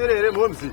serere momsi.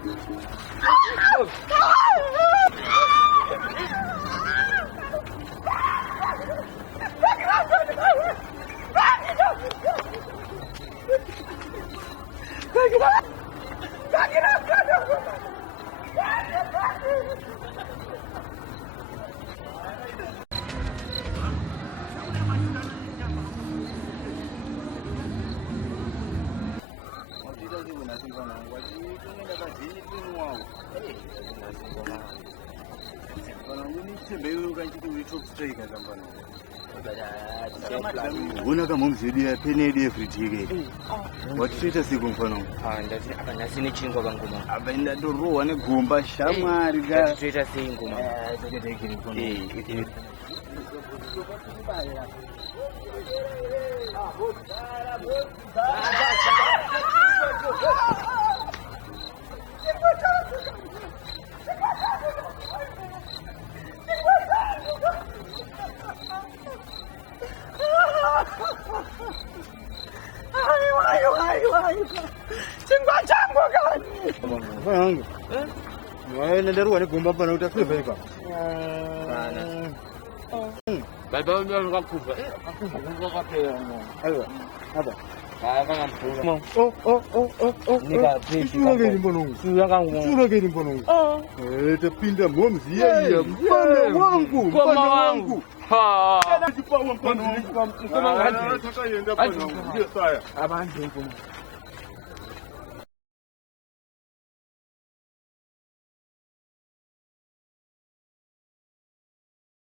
Una kama mzidi penedi fritike. Watita siku mfano. Ndazi abana sine chingwa banguma. Abenda doro wane gumba shamari ga. Twita singuma. Tete kiri mfano. Wangu. Wewe ndio wane gumba bana utafika. Bana. Baba ndio ngakufa. Ngakufa kwa pea. Aiwa. Hapa. Kama mpura. Nika fish. Sura gani mbonongo? Sura kangu. Sura gani mbonongo? Tapinda momsi yeye. Mpana wangu. Ha. Mpana wangu. Kama ngati. Nataka yenda mbonongo. Ndio saya. Abantu.